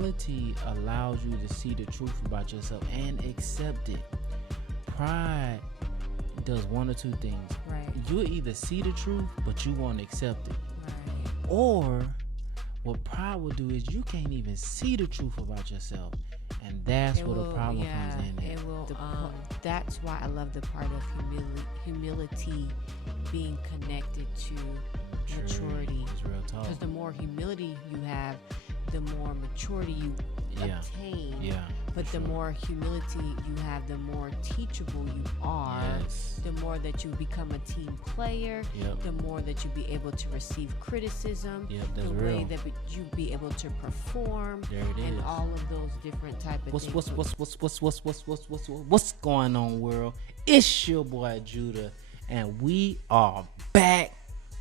humility allows you to see the truth about yourself and accept it. Pride does one or two things. Right. You'll either see the truth, but you won't accept it. Right. Or what pride will do is you can't even see the truth about yourself. And that's where the problem comes in at. It will. That's why I love the part of humility being connected to maturity. It's real talk. Because the more humility you have, the more maturity you obtain. Yeah. But the more humility you have, the more teachable you are. Yes. The more that you become a team player. Yep. The more that you be able to receive criticism. Yep, that's the real. way that you be able to perform. There it and is. all of those different type of things. What's going on, world? It's your boy Judah, and we are back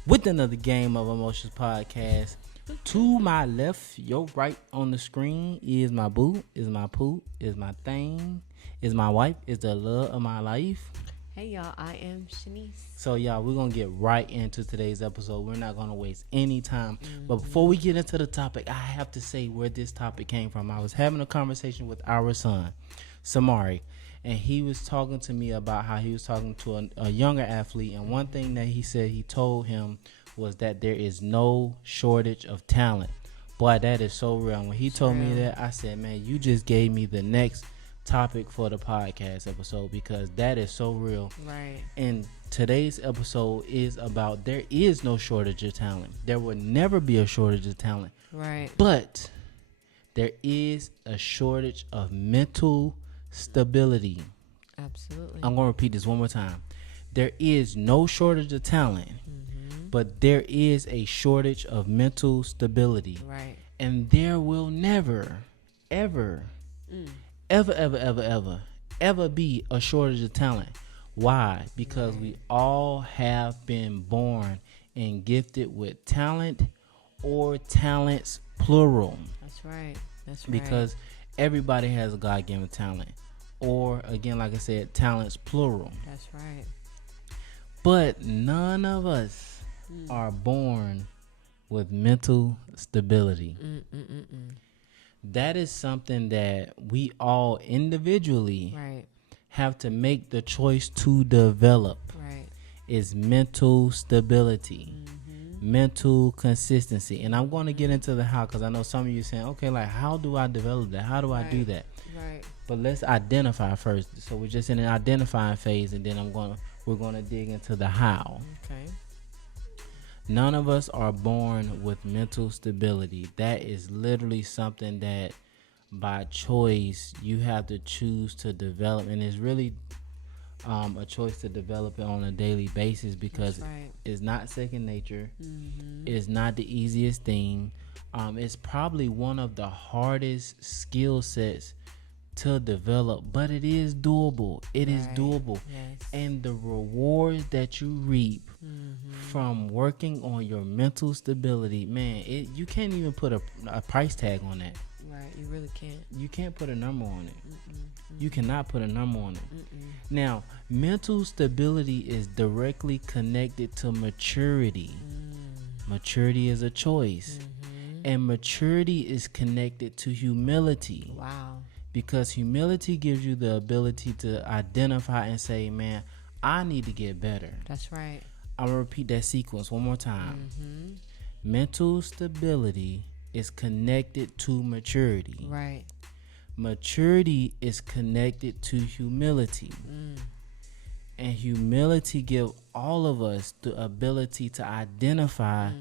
with another Game of Emotions podcast. To my left, your right on the screen is my boo, is my poo, is my thing, is my wife, is the love of my life. Hey y'all, I am Shanice. So y'all, we're gonna get right into today's episode. We're not gonna waste any time. But before we get into the topic, I have to say where this topic came from. I was having a conversation with our son, Samari, and he was talking to me about how he was talking to a younger athlete, and one thing that he said he told him was that there is no shortage of talent. Boy, that is so real. When he told me that, I said, man, you just gave me the next topic for the podcast episode, because that is so real. Right. And today's episode is about there is no shortage of talent. There will never be a shortage of talent. Right. But there is a shortage of mental stability. Absolutely. I'm going to repeat this one more time. There is no shortage of talent, but there is a shortage of mental stability. Right. And there will never, ever, ever be a shortage of talent. Why? Because we all have been born and gifted with talent, or talents plural. That's right. That's right. Because everybody has a God-given talent. Or, again, like I said, talents plural. That's right. But none of us are born with mental stability. That is something that we all individually have to make the choice to develop. Right. Is mental stability, mental consistency. And I'm going to get into the how, because I know some of you saying, okay, like, how do I develop that? How do I do that? Right. But let's identify first. So we're just in an identifying phase, and then we're going to dig into the how. Okay. None of us are born with mental stability. That is literally something that by choice you have to choose to develop, and it's really a choice to develop it on a daily basis, because it's not second nature. It's not the easiest thing. It's probably one of the hardest skill sets to develop, but it is doable. It is doable. Yes. And the rewards that you reap from working on your mental stability, man, you can't even put a price tag on that. Right. You really can't. You can't put a number on it. You cannot put a number on it. Now, mental stability is directly connected to maturity. Maturity is a choice. And maturity is connected to humility. Wow. Because humility gives you the ability to identify and say, man, I need to get better. That's right. I'm going to repeat that sequence one more time. Mental stability is connected to maturity. Right. Maturity is connected to humility. And humility gives all of us the ability to identify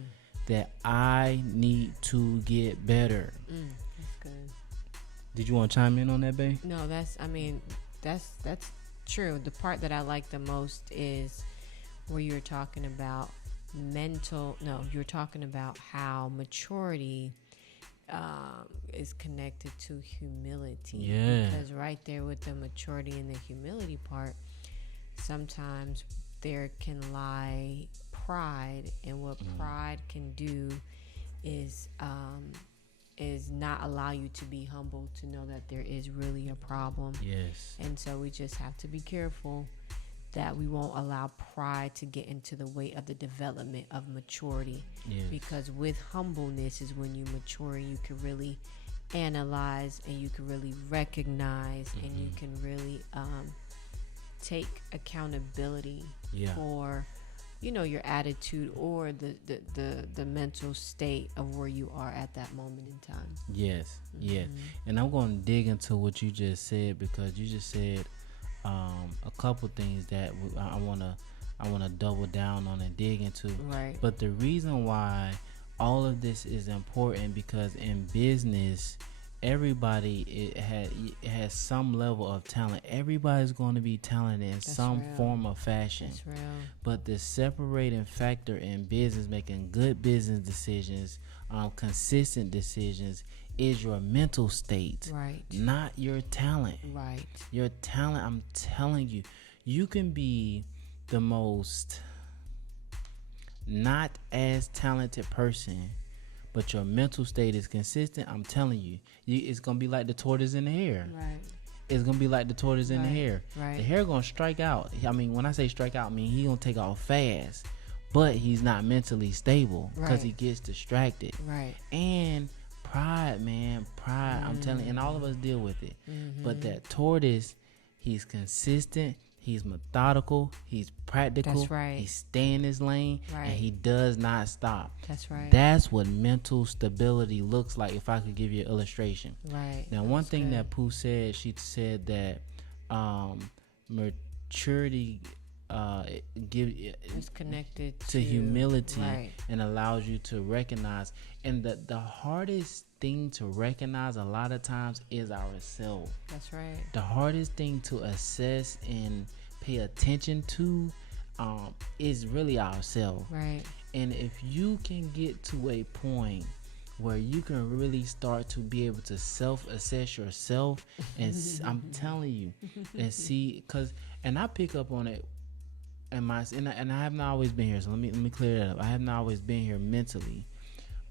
that I need to get better. That's good. Did you want to chime in on that, babe? No, that's true. The part that I like the most is where you're talking about you're talking about how maturity is connected to humility. Yeah. Because right there with the maturity and the humility part, sometimes there can lie pride, and what pride can do is not allow you to be humble, to know that there is really a problem. Yes. And so we just have to be careful that we won't allow pride to get into the way of the development of maturity. Yes. Because with humbleness is when you mature, and you can really analyze, and you can really recognize, and you can really take accountability for your attitude or the mental state of where you are at that moment in time. Yes. And I'm going to dig into what you just said, because you just said a couple things that I want to double down on and dig into. Right. But the reason why all of this is important, because in business, everybody has some level of talent. Everybody's going to be talented in some form of fashion. That's real. But the separating factor in business, making good business decisions, consistent decisions, is your mental state, right? Not your talent, right? Your talent, I'm telling you, you can be the most not as talented person, but your mental state is consistent. I'm telling you, it's gonna be like the tortoise in the hare. Right. It's gonna be like the tortoise in the hare. Right. The hare gonna strike out. I mean, when I say strike out, I mean he gonna take off fast, but he's not mentally stable because he gets distracted. Right. And pride, man, pride. I'm telling you, and all of us deal with it. But that tortoise, he's consistent. He's methodical. He's practical. That's right. He stay in his lane, right. And he does not stop. That's right. That's what mental stability looks like. If I could give you an illustration. Right. Now, one thing that Pooh said, she said that maturity is connected to humility, right. And allows you to recognize. And the hardest thing to recognize a lot of times is ourselves. That's right. The hardest thing to assess and pay attention to is really ourselves. Right. And if you can get to a point where you can really start to be able to self-assess yourself, and I'm telling you, and see, and I pick up on it, and I have not always been here. So let me clear that up. I have not always been here mentally,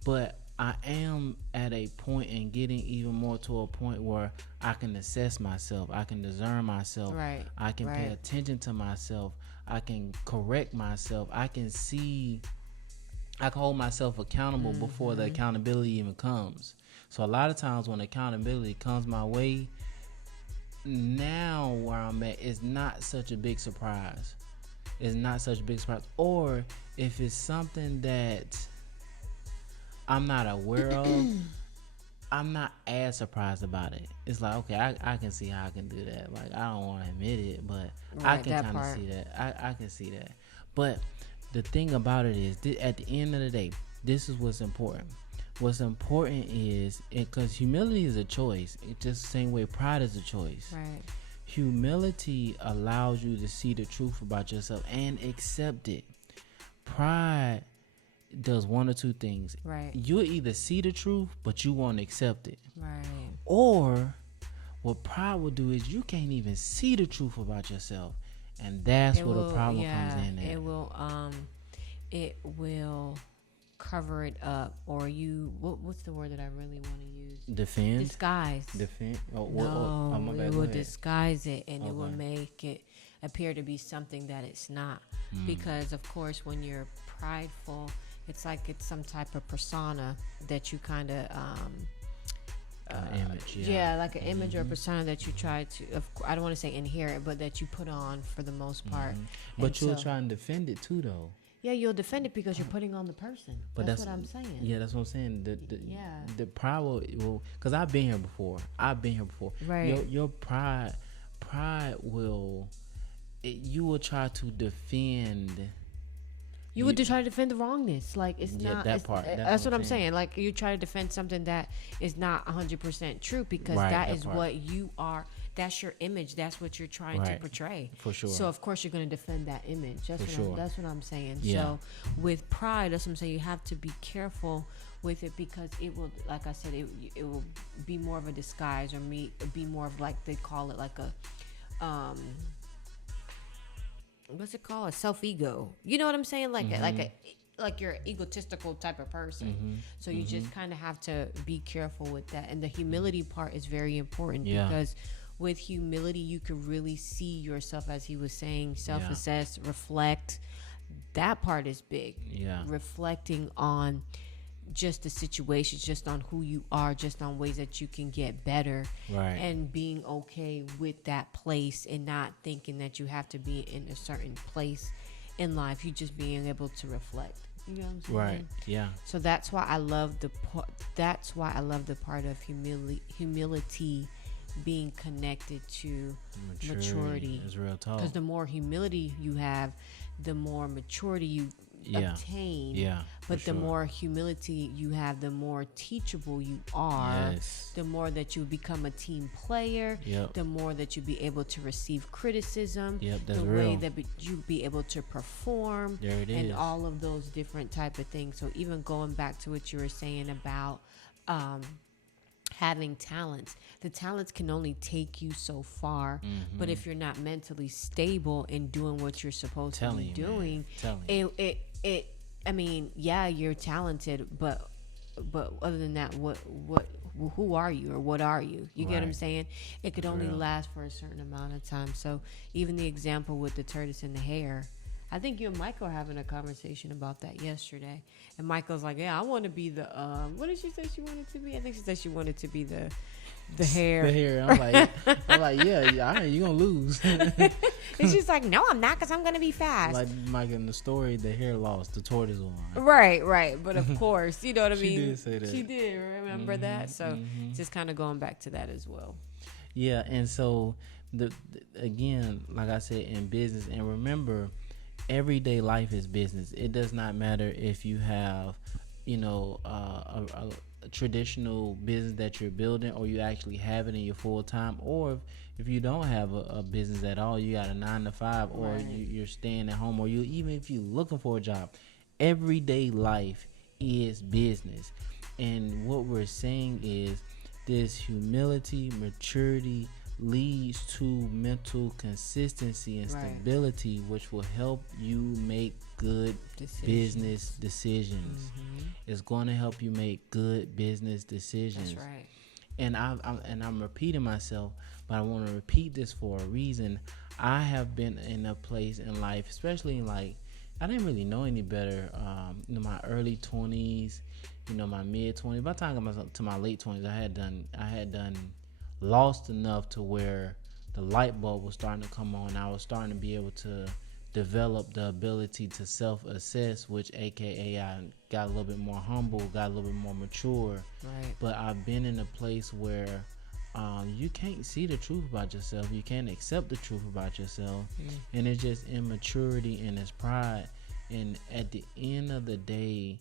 but I am at a point and getting even more to a point where I can assess myself. I can discern myself. Right. I can pay attention to myself. I can correct myself. I can hold myself accountable before the accountability even comes. So a lot of times when accountability comes my way, now where I'm at is not such a big surprise. It's not such a big surprise. Or if it's something that I'm not aware of, I'm not as surprised about it. It's like, okay, I can see how I can do that. Like, I don't want to admit it, but I can kind of see that. I can see that. But the thing about it is, at the end of the day, this is what's important. What's important is, because humility is a choice. It's just the same way pride is a choice. Right. Humility allows you to see the truth about yourself and accept it. Pride does one or two things. Right. You'll either see the truth, but you won't accept it. Right. Or what pride will do is you can't even see the truth about yourself. And that's where the problem comes in at. It will cover it up, or what's the word that I really want to use? Defend. Disguise. Defend. It will disguise it, and it will make it appear to be something that it's not. Because of course, when you're prideful, it's like it's some type of persona that you kind of image, like an image or a persona that you try to, I don't want to say inherit, but that you put on for the most part. But you'll try and defend it too, though. Yeah, you'll defend it because you're putting on the person. But that's what I'm saying. Yeah, that's what I'm saying. The pride will, because I've been here before. Right. Your pride will, you will try to defend. You would try to defend the wrongness. Like, it's not. That part. That's what I'm saying. Like, you try to defend something that is not 100% true, because that is what you are. That's your image. That's what you're trying to portray. For sure. So, of course, you're going to defend that image. That's what I'm saying. Yeah. So, with pride, that's what I'm saying. You have to be careful with it, because it will, like I said, it will be more of a disguise, or be more of, like, they call it like a, what's it called? A self-ego. You know what I'm saying? Like like you're an egotistical type of person. So you just kind of have to be careful with that. And the humility part is very important, because with humility, you can really see yourself, as he was saying, self-assess, reflect. That part is big. Yeah. Reflecting on just the situations, just on who you are, just on ways that you can get better, Right. and being okay with that place and not thinking that you have to be in a certain place in life. You just being able to reflect. You know what I'm saying? Right. Yeah. So that's why I love the part of humility being connected to maturity. Is real talk. Because the more humility you have, the more maturity you obtain. Yeah. But the more humility you have, the more teachable you are. Yes. The more that you become a team player. Yep. The more that you be able to receive criticism. Yep, that's the real. way that you be able to perform. There it and is. all of those different type of things. So even going back to what you were saying about having talents, the talents can only take you so far. Mm-hmm. But if you're not mentally stable in doing what you're supposed to be doing, I mean, yeah, you're talented, but other than that, who are you, or what are you? You get what I'm saying? It could only last for a certain amount of time. So even the example with the tortoise and the hare, I think you and Michael were having a conversation about that yesterday. And Michael's like, yeah, I want to be the, what did she say she wanted to be? I think she said she wanted to be the hare. The hair. I'm like, yeah, all right, you're going to lose. And she's like, no, I'm not, because I'm going to be fast. Like Mike in the story, the hare lost, the tortoise won. Right. But of course, you know what I mean? She did say that. She did, remember that? So just kind of going back to that as well. Yeah, and so, again, like I said, in business, and remember, everyday life is business. It does not matter if you have, a traditional business that you're building, or you actually have it in your full time, or if you don't have a business at all, you got a 9 to 5, or you're staying at home, or even if you're looking for a job. Everyday life is business, and what we're saying is this: humility, maturity leads to mental consistency and stability, which will help you make good business decisions. It's going to help you make good business decisions. That's right. And I'm repeating myself, but I want to repeat this for a reason. I have been in a place in life, especially I didn't really know any better. My early 20s, my mid 20s. By the time I got to my late 20s, I had done lost enough to where the light bulb was starting to come on. I was starting to be able to develop the ability to self-assess, which aka I got a little bit more humble, got a little bit more mature. Right. But I've been in a place where you can't see the truth about yourself. You can't accept the truth about yourself. And it's just immaturity and it's pride. And at the end of the day,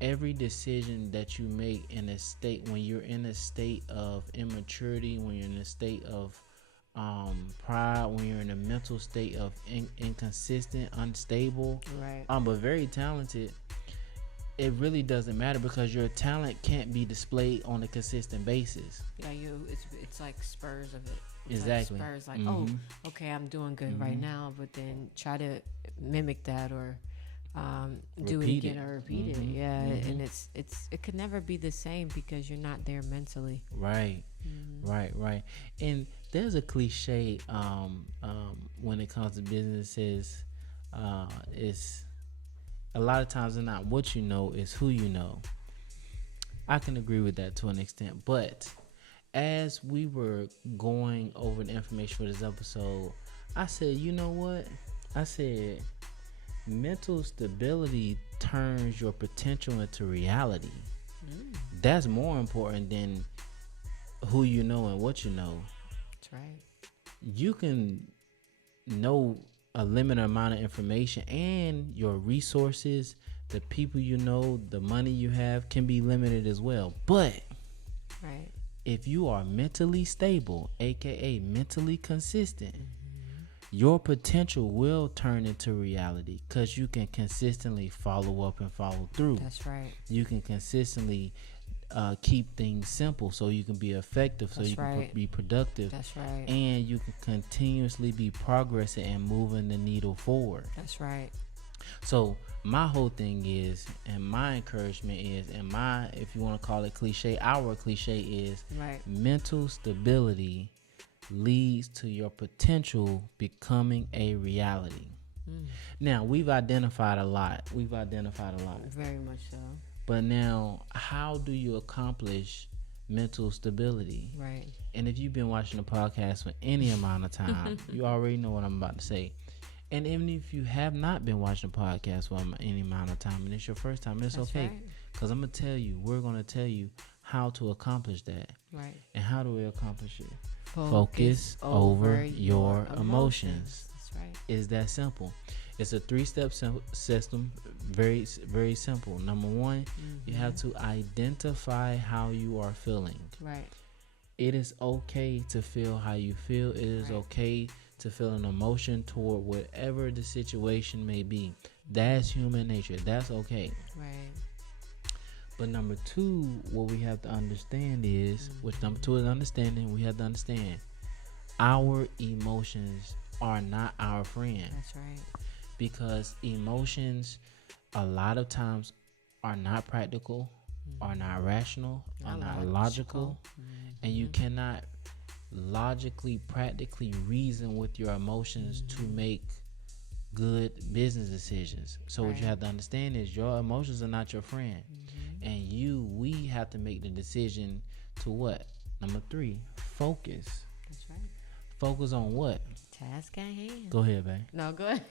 every decision that you make when you're in a state of immaturity, when you're in a state of pride, when you're in a mental state of inconsistent, unstable, but very talented, it really doesn't matter, because your talent can't be displayed on a consistent basis. Yeah, it's like spurs of it. Exactly. Like spurs, oh, okay, I'm doing good right now, but then try to mimic that, or do it again or repeat it. Yeah, and it could never be the same because you're not there mentally. Right. And there's a cliche when it comes to businesses. It's a lot of times it's not what you know, it's who you know. I can agree with that to an extent, but as we were going over the information for this episode, I said, you know what? I said, mental stability turns your potential into reality. That's more important than who you know and what you know. That's right. You can know a limited amount of information, and your resources, the people you know, the money you have can be limited as well. But if you are mentally stable, aka mentally consistent, your potential will turn into reality, because you can consistently follow up and follow through. That's right. You can consistently keep things simple, so you can be effective, so you can be productive. That's right. And you can continuously be progressing and moving the needle forward. That's right. So my whole thing is, and my encouragement is, and my, if you want to call it cliche, our cliche is, mental stability leads to your potential becoming a reality. Now, we've identified a lot. Very much so. But now, how do you accomplish mental stability? Right. And if you've been watching the podcast for any amount of time, you already know what I'm about to say. And even if you have not been watching the podcast for any amount of time and it's your first time, it's That's okay. right. Because I'm going to tell you, we're going to tell you how to accomplish that. Right. And how do we accomplish it? Focus over your emotions. That's right. It's that simple. It's a 3-step system. Very, very simple. Number one, you have to identify how you are feeling. Right. It is okay to feel how you feel. It is okay to feel an emotion toward whatever the situation may be. That's human nature. That's okay. Right. But number two, what we have to understand is, which number two is understanding, we have to understand our emotions are not our friend. That's right. Because emotions a lot of times are not practical, are not rational, are not logical, and you cannot logically, practically reason with your emotions to make good business decisions. So what you have to understand is your emotions are not your friend. And we have to make the decision to what? Number 3, focus. That's right. Focus on what? Task at hand. Go ahead, babe. No, go ahead.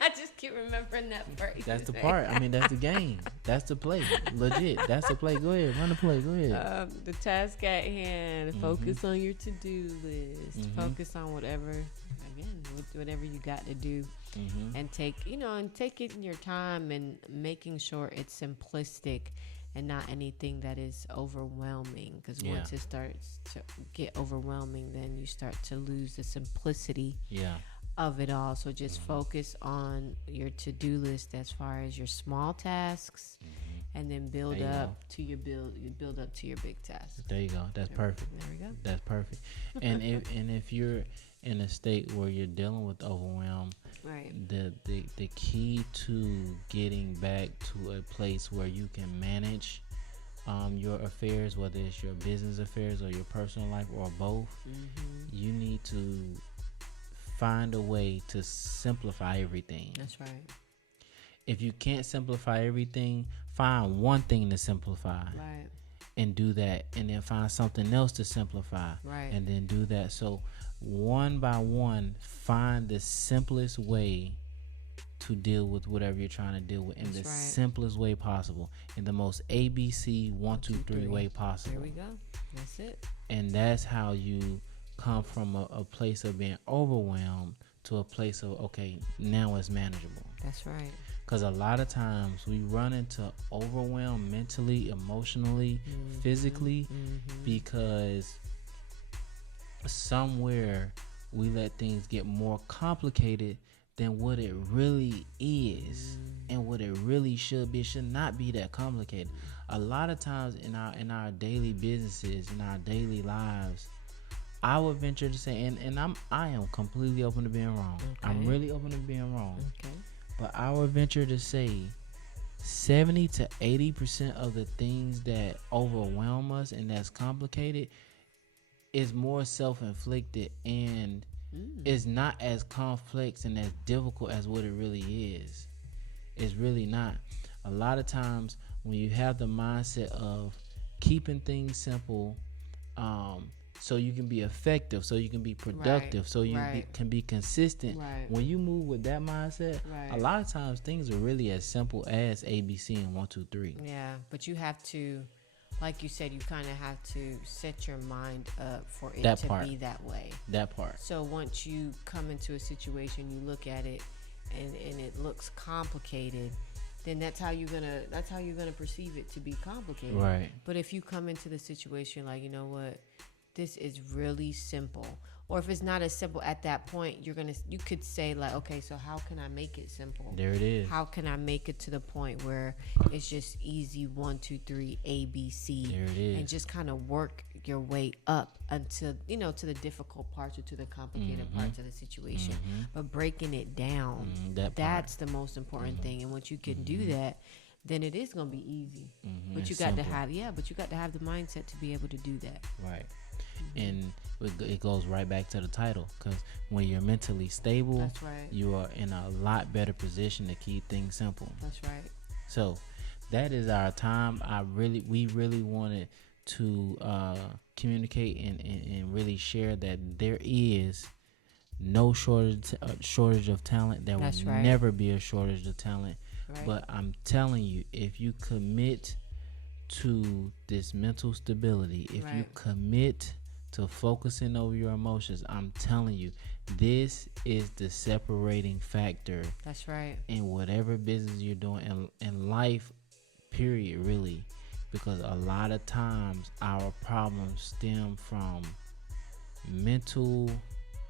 I just keep remembering that phrase. That's the part. I mean, that's the game. That's the play. Legit. That's the play. Go ahead. Run the play. Go ahead. The task at hand. Focus on your to-do list. Focus on whatever you got to do. And take it in your time and making sure it's simplistic and not anything that is overwhelming. Because once it starts to get overwhelming, then you start to lose the simplicity of it all. So just focus on your to-do list as far as your small tasks, and then build up to your big task. There you go. That's perfect. There we go. That's perfect. And if you're in a state where you're dealing with overwhelm, right, the key to getting back to a place where you can manage your affairs, whether it's your business affairs or your personal life or both, you need to find a way to simplify everything. That's right. If you can't simplify everything, find one thing to simplify. Right. And do that, and then find something else to simplify. Right. And then do that. So one by one, find the simplest way to deal with whatever you're trying to deal with in the simplest way possible, in the most ABC 1, 2, 3 way possible. There we go. That's it. And that's how you come from a place of being overwhelmed to a place of, okay, now it's manageable. That's right. Because a lot of times we run into overwhelm mentally, emotionally, physically, because somewhere we let things get more complicated than what it really is, and what it really should be. It should not be that complicated. A lot of times in our daily businesses, in our daily lives, I would venture to say, and I am completely open to being wrong. Okay. I'm really open to being wrong. Okay. But I would venture to say 70 to 80% of the things that overwhelm us and that's complicated is more self-inflicted and is not as complex and as difficult as what it really is. It's really not. A lot of times when you have the mindset of keeping things simple, so you can be effective, so you can be productive, so you can be consistent. Right. When you move with that mindset, a lot of times things are really as simple as ABC and 1, 2, 3. Yeah, but you have to, like you said, you kind of have to set your mind up for it to be that way. That part. So once you come into a situation, you look at it, and it looks complicated, then that's how you're gonna perceive it to be complicated. Right. But if you come into the situation like, you know what, this is really simple. Or if it's not as simple at that point, you could say like, okay, so how can I make it simple? There it is. How can I make it to the point where it's just easy 1, 2, 3 ABC? There it is. And just kind of work your way up until, to the difficult parts or to the complicated parts of the situation. But breaking it down, that's the most important thing. And once you can do that, then it is going to be easy. But you got to have the mindset to be able to do that. Right. And it goes right back to the title, because when you're mentally stable, that's right, you are in a lot better position to keep things simple. That's right. So that is our time. We really wanted to communicate and really share that there is no shortage of talent. There will That's right. never be a shortage of talent. Right. But I'm telling you, if you commit to this mental stability, if you Right. commit to focusing over your emotions, I'm telling you, this is the separating factor That's right. in whatever business you're doing in life, period, really. Because a lot of times our problems stem from mental,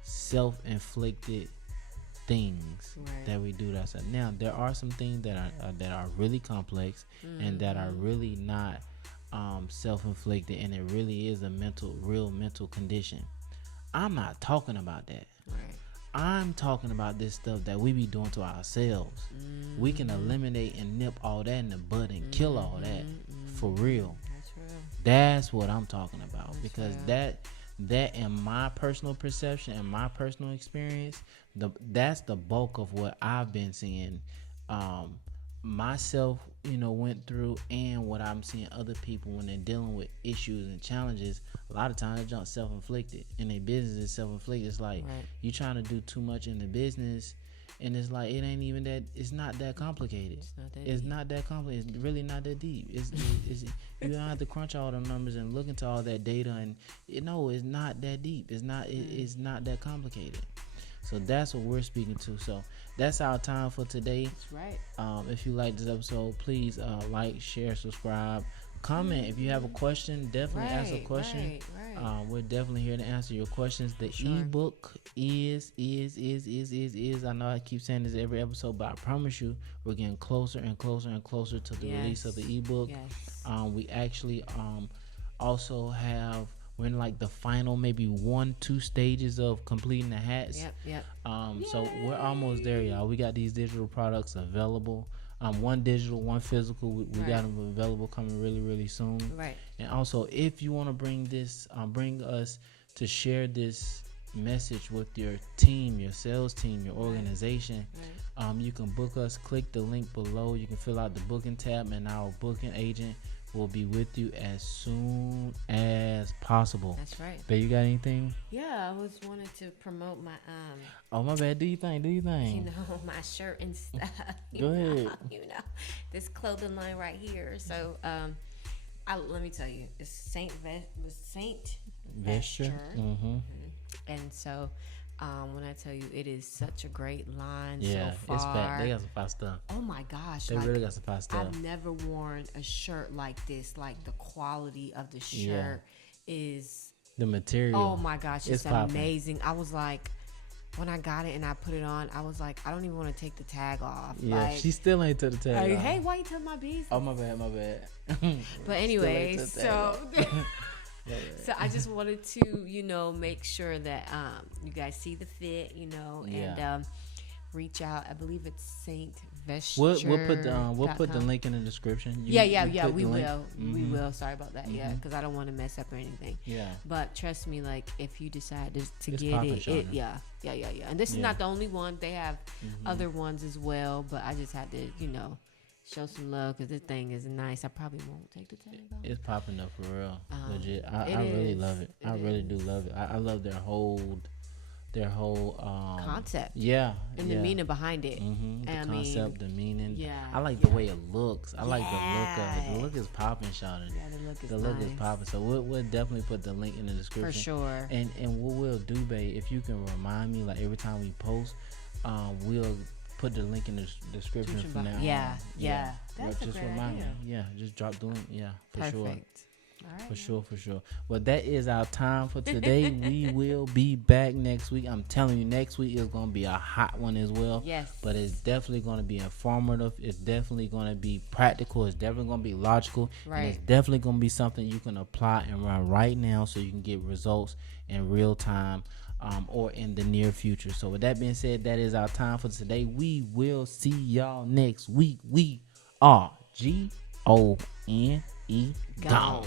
self-inflicted things Right. that we do to ourselves. Now, there are some things that are really complex and that are really not self-inflicted, and it really is a real mental condition. I'm not talking about that. Right. I'm talking about this stuff that we be doing to ourselves. We can eliminate and nip all that in the bud and kill all that for real. That's real. That's what I'm talking about. That's Because real. that in my personal perception and my personal experience, that's the bulk of what I've been seeing myself, went through, and what I'm seeing other people when they're dealing with issues and challenges. A lot of times, it's self-inflicted, and their business is self-inflicted. It's like Right. you trying to do too much in the business, and it's like it ain't even that. It's not that complicated. It's not that deep. Not that complicated. It's really not that deep. It's you don't have to crunch all the numbers and look into all that data, and it's not that deep. It's not that complicated. So that's what we're speaking to. So that's our time for today. That's right. If you like this episode, please like, share, subscribe, comment. If you have a question, definitely ask a question. Right. We're definitely here to answer your questions. The Sure. ebook is. I know I keep saying this every episode, but I promise you, we're getting closer and closer and closer to the release of the ebook. Yes. We actually also have. We're in like the final maybe 1-2 stages of completing the hats. Yep. So we're almost there, y'all. We got these digital products available. One digital, one physical. We Right. got them available coming really, really soon. Right. And also, if you want to bring us to share this message with your team, your sales team, your organization, Right. you can book us. Click the link below. You can fill out the booking tab, and our booking agent will be with you as soon as possible. That's right. Babe, you got anything? Yeah, I was wanting to promote my Oh, my bad. Do you think? my shirt and stuff. Go ahead. This clothing line right here. So let me tell you, it's Saint Vesture. Vesture. And so when I tell you, it is such a great line Yeah, so far. it's fat. They got some fast stuff. Oh my gosh. They really got some fast stuff. I've never worn a shirt like this. Like the quality of the shirt is The material. oh my gosh, it's popping. amazing. I was like, when I got it and I put it on, I was like, I don't even want to take the tag off. Yeah, like, she still ain't took the tag off. hey, why you tell my business? Oh, my bad. But anyway, Still ain't took the tag so off. so I just wanted to, make sure that you guys see the fit, and reach out. I believe it's Saint Vesture. We'll put the link in the description. We click the link. will. We Mhm. will. Sorry about that. Yeah, because I don't want to mess up or anything. Yeah. But trust me, like if you decide to It's get popping, it, Shauna. yeah. And this is Yeah. not the only one. They have Mhm. other ones as well. But I just had to, show some love because this thing is nice. I probably won't take the tag off. It's popping up for real. Legit. it I really is. love it. It I really is. do love it. I love their whole Concept. Yeah. And the meaning behind it. The I concept, mean, the meaning. yeah, I like yeah. the way it looks. I like the look of it. The look is popping, Shauna. Yeah, the look is The look nice. is popping. So we'll definitely put the link in the description. For sure. And what we'll do, babe, if you can remind me, like every time we post, we'll put the link in the description from now on. Yeah. Well, That's a just great remind idea. me. Yeah, just drop the link. Yeah, for sure. Perfect. All right. For sure. Well, that is our time for today. We will be back next week. I'm telling you, next week is going to be a hot one as well. Yes. But it's definitely going to be informative. It's definitely going to be practical. It's definitely going to be logical. Right. And it's definitely going to be something you can apply and run right now so you can get results in real time or in the near future. So with that being said, that is our time for today. We will see y'all next week. We are GONE gone.